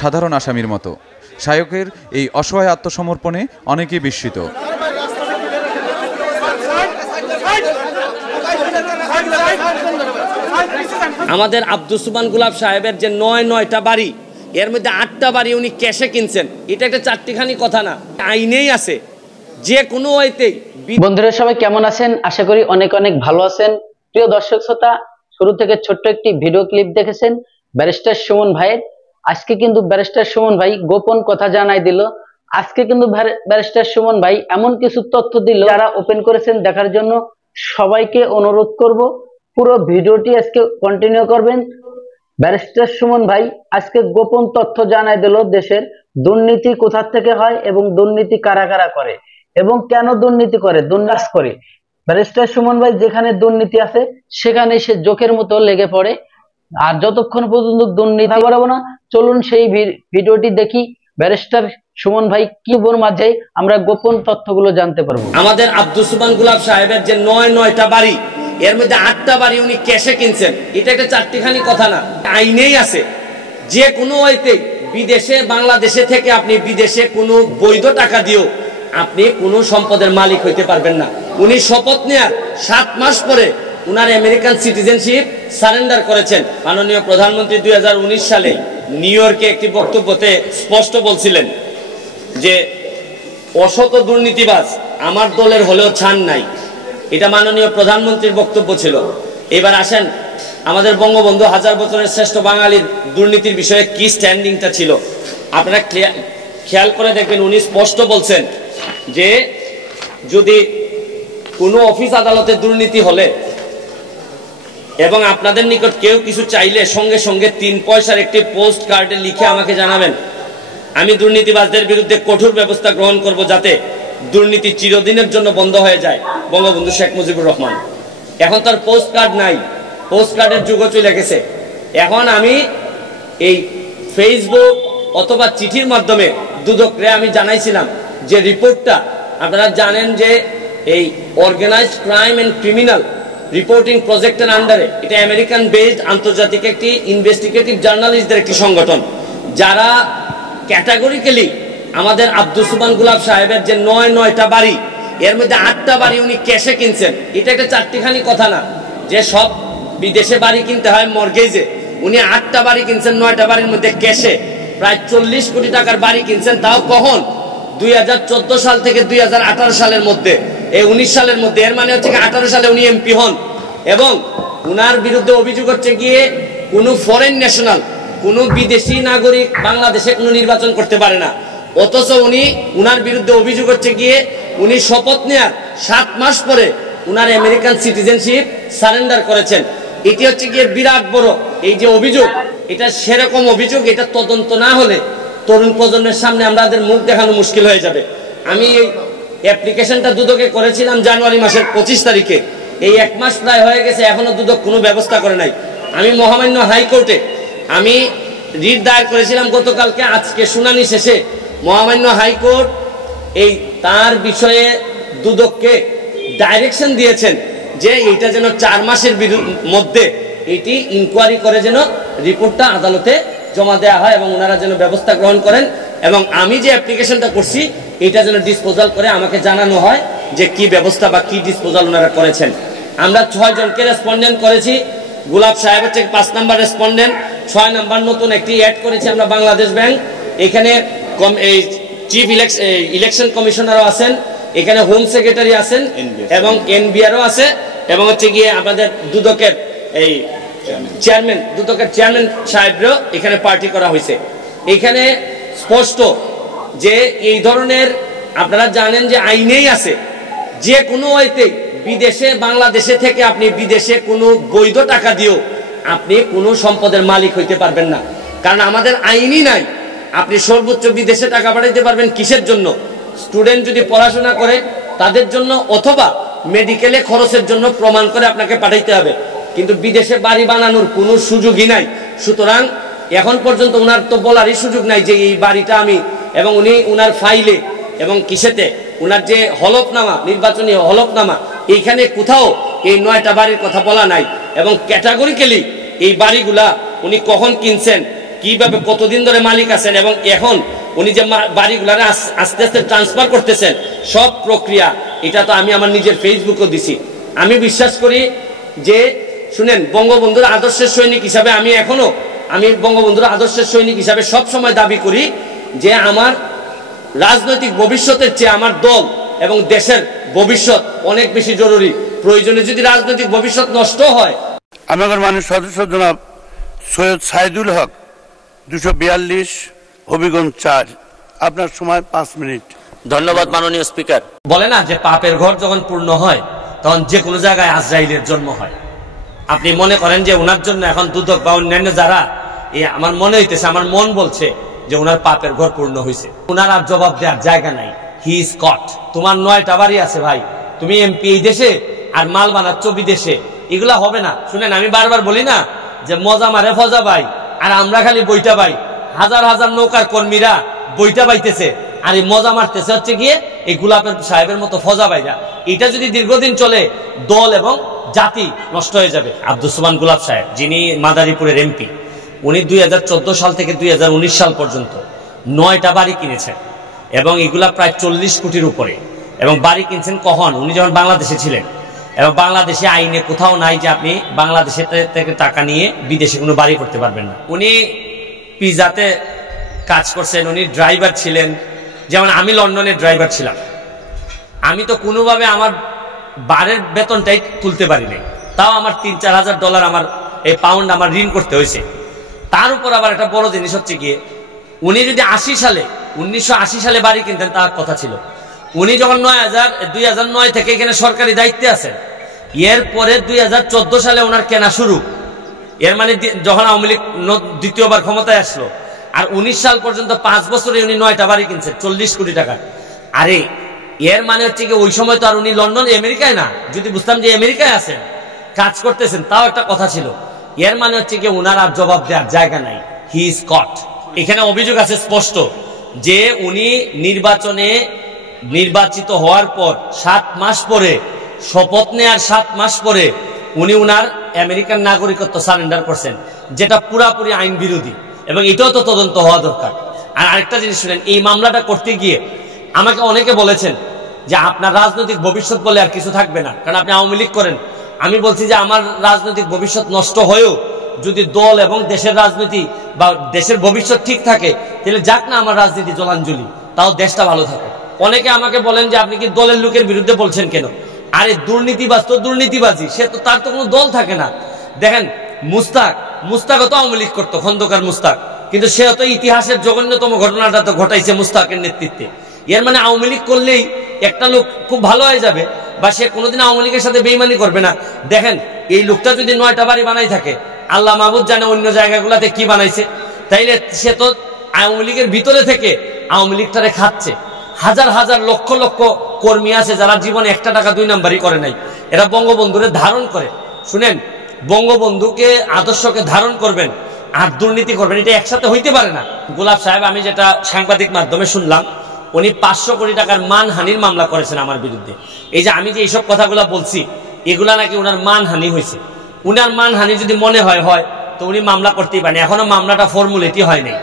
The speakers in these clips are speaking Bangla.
সাধারণ আসামির মতো। শায়কের এই অসহায় আত্মসমর্পণে অনেকেই বিস্মিত। আমাদের আব্দুস সুবহান গুলাব সাহেবের যে ৯টা বাড়ি, এর মধ্যে ৮টা বাড়ি উনি ক্যাশে কিনছেন। এটা একটা চারটিখানি কথা না, আইনেই আছে যে কোনো ওয়েতেই। বন্ধুরা সবাই কেমন আছেন? আশা করি অনেক অনেক ভালো আছেন। প্রিয় দর্শক শ্রোতা, শুরু থেকে ছোট্ট একটি ভিডিও ক্লিপ দেখেছেন ব্যারিস্টার সুমন ভাইয়ের। আজকে কিন্তু ব্যারিস্টার সুমন ভাই গোপন কথা জানাই দিল। আজকে কিন্তু ব্যারিস্টার সুমন ভাই এমন কিছু তথ্য দিল, যারা ওপেন করেছেন দেখার জন্য সবাইকে অনুরোধ করব পুরো ভিডিওটি আজকে কন্টিনিউ করবেন। ব্যারিস্টার সুমন ভাই আজকে গোপন তথ্য জানাই দিল দেশের দুর্নীতি কোথা থেকে হয় এবং দুর্নীতি কারা কারা করে এবং কেন দুর্নীতি করে, দুর্নাশ করে। ব্যারিস্টার সুমন ভাই যেখানে দুর্নীতি আছে সেখানে সে জোকের মতো লেগে পড়ে। আর যতক্ষণ পর্যন্ত দুর্নীতি করাবো না, চলুন সেই ভিডিওটি দেখি। ব্যারিস্টার সুমন ভাই কি বোর মাঝে আমরা গোপন তথ্যগুলো জানতে পারবো। আমাদের আব্দুস সুবহান গুলাব সাহেবের যে ৯টা বাড়ি, এর মধ্যে ৮টা বাড়ি উনি ক্যাশে কিনছেন। এটা একটা চারটিখানি কথা না, আইনেই আছে যে কোনো ওয়েতেই বিদেশে বাংলাদেশে থেকে আপনি বিদেশে কোনো বৈধ টাকা দিয়েও আপনি কোনো সম্পদের মালিক হইতে পারবেন না। উনি শপথ নেওয়ার ৭ মাস পরে উনার আমেরিকান সিটিজেনশিপ সারেন্ডার করেছেন। মাননীয় প্রধানমন্ত্রী ২০১৯ সালে নিউ ইয়র্কে একটি বক্তব্যতে স্পষ্ট বলছিলেন যে অসৎ দুর্নীতিবাজ আমার দলের হলেও ছাড় নাই। এটা মাননীয় প্রধানমন্ত্রীর বক্তব্য ছিল। এবার আসেন, আমাদের বঙ্গবন্ধু হাজার বছরের শ্রেষ্ঠ বাঙালির দুর্নীতির বিষয়ে কি স্ট্যান্ডিংটা ছিল আপনারা খেয়াল করে দেখবেন। উনি স্পষ্ট বলছেন যে যদি কোনো অফিস আদালতে দুর্নীতি হলে এবং আপনাদের নিকট কেউ কিছু চাইলে সঙ্গে সঙ্গে ৩ পয়সার একটি পোস্ট কার্ডে লিখে আমাকে জানাবেন। আমি দুর্নীতিবাজদের বিরুদ্ধে কঠোর ব্যবস্থা গ্রহণ করব যাতে দুর্নীতি চিরদিনের জন্য বন্ধ হয়ে যায়। বঙ্গবন্ধু শেখ মুজিবুর রহমান। এখন তার পোস্ট কার্ড নাই, পোস্ট কার্ডের যুগ চলে গেছে। এখন আমি এই ফেসবুক অথবা চিঠির মাধ্যমে দুদকরে আমি জানাইছিলাম যে রিপোর্টটা আপনারা জানেন যে এই organised crime and criminal reporting প্রজেক্টের আন্ডারে, এটা আমেরিকান বেসড আন্তর্জাতিক একটি ইনভেস্টিগেটিভ জার্নালিস্টদের একটি সংগঠন, যারা ক্যাটাগরিক্যালি আমাদের আব্দুস সুবহান গুলাব সাহেবের যে ৯টা বাড়ি, এর মধ্যে ৮টা বাড়ি উনি ক্যাশে কিনছেন। এটা একটা চারটিখানি কথা না যে সব বিদেশে বাড়ি কিনতে হয় মর্গেজে। উনি ৮টা বাড়ি কিনছেন, ৯টা বাড়ির মধ্যে ক্যাশে প্রায় ৪০ কোটি টাকার বাড়ি কিনছেন। তাও কখন? ২০১৪ সাল থেকে ২০১৮ সালের মধ্যে, এই ১৯ সালের মধ্যে। এর মানে হচ্ছে ১৮ সালে উনি এমপি হন এবং উনার বিরুদ্ধে অভিযোগ হচ্ছে গিয়ে কোনো ফরেন ন্যাশনাল, কোনো বিদেশি নাগরিক বাংলাদেশে কোনো নির্বাচন করতে পারে না। অথচ উনার বিরুদ্ধে অভিযোগ হচ্ছে গিয়ে উনি শপথ নেওয়ার ৭ মাস পরে উনার আমেরিকান সিটিজেনশিপ সারেন্ডার করেছেন। এটি হচ্ছে গিয়ে বিরাট বড় এই যে অভিযোগ, এটা সেরকম অভিযোগ। এটা তদন্ত না হলে তরুণ প্রজন্মের সামনে আমাদের মুখ দেখানো মুশকিল হয়ে যাবে। আমি এই অ্যাপ্লিকেশনটা দুদকে করেছিলাম জানুয়ারি মাসের ২৫ তারিখে। এই ১ মাস প্রায় হয়ে গেছে, এখনো দুদক কোনো ব্যবস্থা করে নাই। আমি মহামান্য হাইকোর্টে আমি রিট দায়ের করেছিলাম গতকালকে। আজকে শুনানি শেষে মহামান্য হাইকোর্ট এই তার বিষয়ে দুদককে ডাইরেকশন দিয়েছেন যে এইটা যেন ৪ মাসের মধ্যে এটি ইনকোয়ারি করে যেন রিপোর্টটা আদালতে জমা দেওয়া হয় এবং ওনারা যেন ব্যবস্থা গ্রহণ করেন। এবং আমি যে অ্যাপ্লিকেশনটা করছি এটা যেন ডিসপোজাল করে আমাকে জানানো হয় যে কি ব্যবস্থা বা কি ডিসপোজাল ওনারা করেছেন। আমরা ৬ জনকে রেসপন্ডেন্ট করেছি। গুলাব সাহেব হচ্ছে ৫ নাম্বার রেসপন্ডেন্ট। ৬ নাম্বার নতুন একটি অ্যাড করেছি আমরা বাংলাদেশ ব্যাংক। এখানে চিফ ইলেকশন কমিশনারও আছেন, এখানে হোম সেক্রেটারি আছেন এবং এনবিআরও আছে এবং হচ্ছে গিয়ে আপনাদের দুদকের এই চেয়ারম্যান, দুদকের চেয়ারম্যান সাহেবরাও এখানে পার্টি করা হয়েছে। এখানে স্পষ্ট যে এই ধরনের আপনারা জানেন যে আইনেই আছে যে কোনো ওয়েতেই বিদেশে বাংলাদেশে থেকে আপনি বিদেশে কোনো বৈধ টাকা দিয়েও আপনি কোনো সম্পদের মালিক হইতে পারবেন না। কারণ আমাদের আইনই নাই। আপনি সর্বোচ্চ বিদেশে টাকা পাঠাইতে পারবেন কিসের জন্য? স্টুডেন্ট যদি পড়াশোনা করে তাদের জন্য অথবা মেডিকেলে খরচের জন্য প্রমাণ করে আপনাকে পাঠাইতে হবে, কিন্তু বিদেশে বাড়ি বানানোর কোনো সুযোগই নাই। সুতরাং এখন পর্যন্ত ওনার তো বলারই সুযোগ নাই যে এই বাড়িটা আমি, এবং উনি ওনার ফাইলে এবং কিসেতে ওনার যে হলফনামা, নির্বাচনী হলফনামা, এইখানে কোথাও এই ৯টা বাড়ির কথা বলা নাই। এবং ক্যাটাগরিক্যালি এই বাড়িগুলা উনি কখন কিনছেন কিভাবে কতদিন ধরে মালিক আছেন, এবং এখন উনি যে বাড়িগুলারে আস্তে আস্তে ট্রান্সফার করতেছেন, সব প্রক্রিয়া এটা তো আমি আমার নিজের ফেসবুকও দিছি। আমি বিশ্বাস করি যে শুনেন, বঙ্গবন্ধুর আদর্শের সৈনিক হিসাবে আমি বঙ্গবন্ধুর আদর্শের সৈনিক হিসাবে সব সময় দাবি করি যে আমার রাজনৈতিক ভবিষ্যতের চেয়ে আমার দল এবং দেশের ভবিষ্যৎ অনেক বেশি জরুরি। প্রয়োজনে যদি রাজনৈতিক ভবিষ্যৎ নষ্ট হয়। আমাদের মাননীয় সদস্য জনাব সৈয়দ সাইদুল হক 242 হবিগঞ্জ 4, আপনার সময় 5 মিনিট। ধন্যবাদ মাননীয় স্পিকার। বলে না যে পাপের ঘর যখন পূর্ণ হয় তখন যে কোনো জায়গায় আজরাইলের জন্ম হয়। আপনি মনে করেন যে ওনার জন্য এখন দুদক বা অন্যান্য যারা, আমার মনে হইতেছে, আমার মন বলছে যে ওনার পাপের ঘর পূর্ণ হয়েছে, ওনার আর জবাব দেওয়ার জায়গা নাই। He is caught. তোমার 9টা বাড়ি আছে ভাই, তুমি এমপি এই দেশে আর মাল বানাচ্ছ বিদেশে, এগুলা হবে না। শুনেন, আমি বারবার বলি না যে মজা মারে ফজা ভাই, আর আমরা খালি বইটা পাই। হাজার হাজার নৌকার কর্মীরা বইটা পাইতেছে, আর এই মজা মারতেছে হচ্ছে গিয়ে এই গোলাপের সাহেবের মতো ফজা ভাইরা। এটা যদি দীর্ঘদিন চলে, দল এবং জাতি নষ্ট হয়ে যাবে। আব্দুস সোবহান গোলাপ সাহেব, যিনি মাদারীপুরের এমপি, উনি 2014 সাল থেকে 2019 সাল পর্যন্ত 9টা বাড়ি কিনেছেন, এবং এগুলা প্রায় 40 কোটির উপরে। এবং বাড়ি কিনছেন কখন? উনি যখন বাংলাদেশে ছিলেন। এবং বাংলাদেশে আইনে কোথাও নাই যে আপনি বাংলাদেশে থেকে টাকা নিয়ে বিদেশে কোনো বাড়ি করতে পারবেন না। উনি পিজাতে কাজ করছেন, উনি ড্রাইভার ছিলেন। যেমন আমি লন্ডনের ড্রাইভার ছিলাম, আমি তো কোনোভাবে আমার বারের বেতনটাই তুলতে পারি নাই, তাও আমার $3-4 আমার এই পাউন্ড আমার ঋণ করতে হয়েছে। তার উপর আবার একটা বড় জিনিস হচ্ছে গিয়ে, উনি যদি 1980 সালে বাড়ি কিনতেন, তার কথা ছিল। উনি যখন 2009 থেকে এখানে সরকারি দায়িত্বে আছেন, এরপরে 2014 সালে ওনার কেনা শুরু। এর মানে যখন আওয়ামী লীগ দ্বিতীয়বার ক্ষমতায় আসলো, আর 19 সাল পর্যন্ত 5 বছরে উনি 9টা বাড়ি কিনছেন 40 কোটি টাকা। আরে এর মানে হচ্ছে কি, ওই সময় তো আর উনি লন্ডন আমেরিকায় না। যদি বুঝতাম যে আমেরিকায় আছেন, কাজ করতেছেন, তাও একটা কথা ছিল। এর মানে হচ্ছে কি, ওনার আর জবাব দেওয়ার জায়গা নাই। He is caught. এখানে অভিযোগ আছে স্পষ্ট যে উনি নির্বাচিত হওয়ার পর 7 মাস পরে, শপথ নেওয়ার 7 মাস পরে উনি উনার আমেরিকান নাগরিকত্ব সারেন্ডার করছেন, যেটা পুরাপুরি আইন বিরোধী, এবং এটাও তো তদন্ত হওয়া দরকার। আর আরেকটা জিনিস শুনেন, এই মামলাটা করতে গিয়ে আমাকে অনেকে বলেছেন যে আপনার রাজনৈতিক ভবিষ্যৎ বলে আর কিছু থাকবে না, কারণ আপনি আওয়ামী লীগ করেন। আমি বলছি যে আমার রাজনৈতিক ভবিষ্যৎ নষ্ট হয়েও যদি দল এবং দেশের রাজনীতি বা দেশের ভবিষ্যৎ ঠিক থাকে, তাহলে যাক না আমার রাজনীতি জলাঞ্জলি, তাও দেশটা ভালো থাকে। অনেকে আমাকে বলেন যে আপনি কি দলের লোকের বিরুদ্ধে বলছেন কেন? আরে দুর্নীতিবাজ তো দুর্নীতিবাজি, সে তো, তার তো কোনো দল থাকে না। দেখেন মুস্তাকও তো আওয়ামী লীগ করতো, খন্দকার মুস্তাক, কিন্তু সে তো ইতিহাসের জঘন্যতম ঘটনাটা তো ঘটাইছে মুস্তাকের নেতৃত্বে। এর মানে আওয়ামী লীগ করলেই একটা লোক খুব ভালো হয়ে যাবে, বা সে কোনোদিন আওয়ামী লীগের সাথে বেইমানি করবে না। দেখেন, এই লোকটা যদি 9টা বাড়ি বানাই থাকে, আল্লাহ মাহবুদ জানে অন্য জায়গাগুলোতে কি বানাইছে, তাইলে সে তো আওয়ামী লীগের ভিতরে থেকে আওয়ামী লীগটারে খাচ্ছে। হাজার হাজার লক্ষ লক্ষ কর্মী আছে যারা জীবনে 1 টাকা 2 নাম্বারই করে নাই, এরা বঙ্গবন্ধুরে ধারণ করে। শুনেন, বঙ্গবন্ধুকে আদর্শকে ধারণ করবেন আর দুর্নীতি করবেন, এটা একসাথে হইতে পারে না। গোলাপ সাহেব, আমি যেটা সাংবাদিক মাধ্যমে শুনলাম, উনি 500 কোটি টাকার মানহানির মামলা করেছেন আমার বিরুদ্ধে। এই যে আমি যে এইসব কথাগুলো বলছি, এগুলা নাকি ওনার মানহানি হয়েছে। উনার মানহানি যদি মনে হয় তো উনি মামলা করতেই পারেন। এখনো মামলাটা ফর্মুলেটই হয় নাই।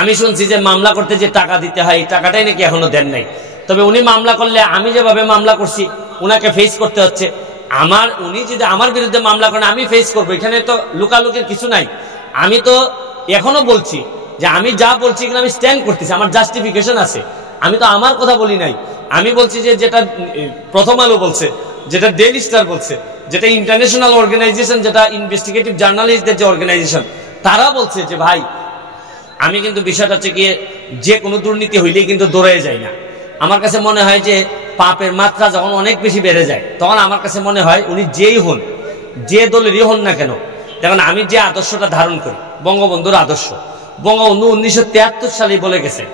আমি শুনছি যে মামলা করতে যে টাকা দিতে হয়, এই টাকাটাই নাকি এখনো দেন নাই। তবে উনি মামলা করলে, আমি যেভাবে মামলা করছি, উনাকে ফেস করতে হচ্ছে। উনি যদি আমার বিরুদ্ধে মামলা করেন, আমি ফেস করবো। এখানে তো লুকালুকির কিছু নাই। আমি তো এখনো বলছি যে আমি যা বলছি এগুলো আমি স্ট্যান্ড করতেছি, আমার জাস্টিফিকেশন আছে। আমি তো আমার কথা বলি নাই। আমি বলছি যে যেটা প্রথম আলো বলছে, যেটা ডেইলি স্টার বলছে, যেটা ইন্টারন্যাশনাল অর্গানাইজেশন, যেটা ইনভেস্টিগেটিভ জার্নালিস্টদের যে অর্গানাইজেশন, তারা বলছে যে ভাই, আমি কিন্তু বিষয়টা হচ্ছে গিয়ে যে কোনো দুর্নীতি হইলেই কিন্তু দৌড়ে যায় না। আমার কাছে মনে হয় যে পাপের মাত্রা যখন অনেক বেশি বেড়ে যায়, তখন আমার কাছে মনে হয় উনি যেই হন, যে দলেরই হন না কেন, দেখুন আমি যে আদর্শটা ধারণ করি, বঙ্গবন্ধুর আদর্শ। বঙ্গবন্ধু 1973 সালে বলে গেছে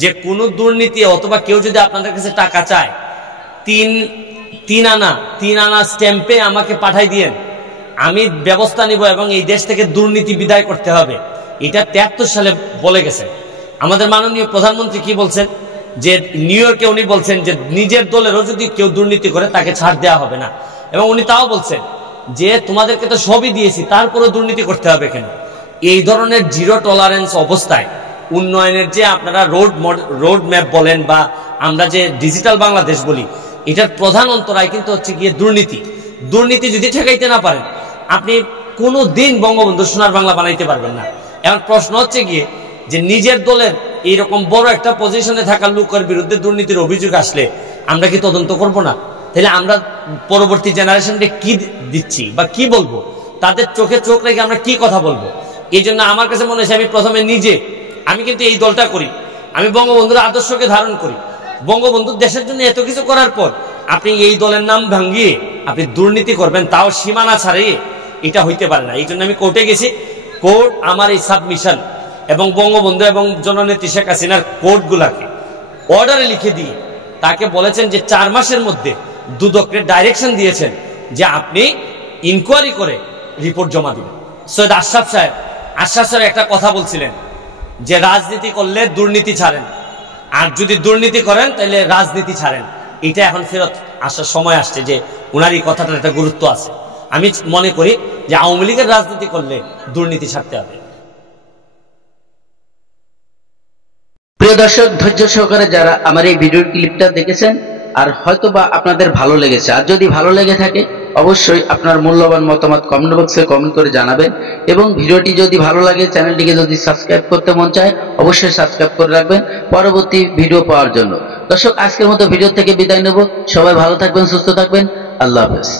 যে কোনো দুর্নীতি অথবা কেউ যদি আপনাদের কাছে টাকা চায়, তিন আনা স্ট্যাম্পে আমাকে পাঠাই দিয়েন, আমি ব্যবস্থা নিব এবং এই দেশ থেকে দুর্নীতি বিদায় করতে হবে। এটা 73 সালে বলে গেছে। আমাদের মাননীয় প্রধানমন্ত্রী কি বলছেন, যে নিউ ইয়র্কে উনি বলছেন যে নিজের দলেরও যদি কেউ দুর্নীতি করে তাকে ছাড় দেওয়া হবে না। এবং উনি তাও বলছেন যে তোমাদেরকে তো সবই দিয়েছি, তারপরেও দুর্নীতি করতে হবে কেন? এই ধরনের জিরো টলারেন্স অবস্থায় উন্নয়নের যে আপনারা রোড ম্যাপ বলেন বা আমরা যে ডিজিটাল বাংলাদেশ বলি, এটার প্রধান অন্তরায় কিন্তু হচ্ছে গিয়ে দুর্নীতি যদি ঠেকাইতে না পারেন আপনি কোনো দিন বঙ্গবন্ধু সোনার বাংলা বানাইতে পারবেন না। এখন প্রশ্ন হচ্ছে গিয়ে যে নিজের দলের এইরকম বড় একটা পজিশনে থাকা লোকের বিরুদ্ধে দুর্নীতির অভিযোগ আসলে আমরা কি তদন্ত করব না? তাহলে আমরা পরবর্তী জেনারেশনকে কি দিচ্ছি বা কি বলবো, তাদের চোখে চোখ রেখে আমরা কি কথা বলবো? এই জন্য আমার কাছে মনে হয়েছে আমি প্রথমে আমি কিন্তু এই দলটা করি, আমি বঙ্গবন্ধুর আদর্শকে ধারণ করি। বঙ্গবন্ধু দেশের জন্য এত কিছু করার পর আপনি এই দলের নাম ভাঙিয়ে আপনি দুর্নীতি করবেন, তাও সীমানা ছাড়িয়ে, এটা হইতে পারে না। এই জন্য আমি কোর্টে গেছি। কোর্ট আমার এই সাবমিশন এবং বঙ্গবন্ধু এবং জননেত্রী শেখ হাসিনার কোর্টগুলাকে অর্ডারে লিখে দিয়ে তাকে বলেছেন যে 4 মাসের মধ্যে দুদককে ডাইরেকশন দিয়েছেন যে আপনি ইনকোয়ারি করে রিপোর্ট জমা দিবেন। সৈয়দ আশরাফ সাহেব একটা কথা বলছিলেন যে রাজনীতি করলে দুর্নীতি ছাড়েন, আর যদি দুর্নীতি করেন তাহলে রাজনীতি ছাড়েন। এটা এখন ফেরত আসার সময় আসছে যে উনার এই কথাটার একটা গুরুত্ব আছে। আমি মনে করি যে আওয়ামী লীগের রাজনীতি করলে দুর্নীতি ছাড়তে হবে। প্রিয় দর্শক, ধৈর্য সহকারে যারা আমার এই ভিডিওর ক্লিপটা দেখেছেন আর হয়তোবা আপনাদের ভালো লেগেছে, আর যদি ভালো লেগে থাকে অবশ্যই আপনার মূল্যবান মতামত কমেন্ট বক্সে কমেন্ট করে জানাবেন, এবং ভিডিওটি যদি ভালো লাগে চ্যানেলটিকে যদি সাবস্ক্রাইব করতে মন চায় অবশ্যই সাবস্ক্রাইব করে রাখবেন পরবর্তী ভিডিও পাওয়ার জন্য। দর্শক, আজকের মতো ভিডিও থেকে বিদায় নেব। সবাই ভালো থাকবেন, সুস্থ থাকবেন। আল্লাহ হাফেজ।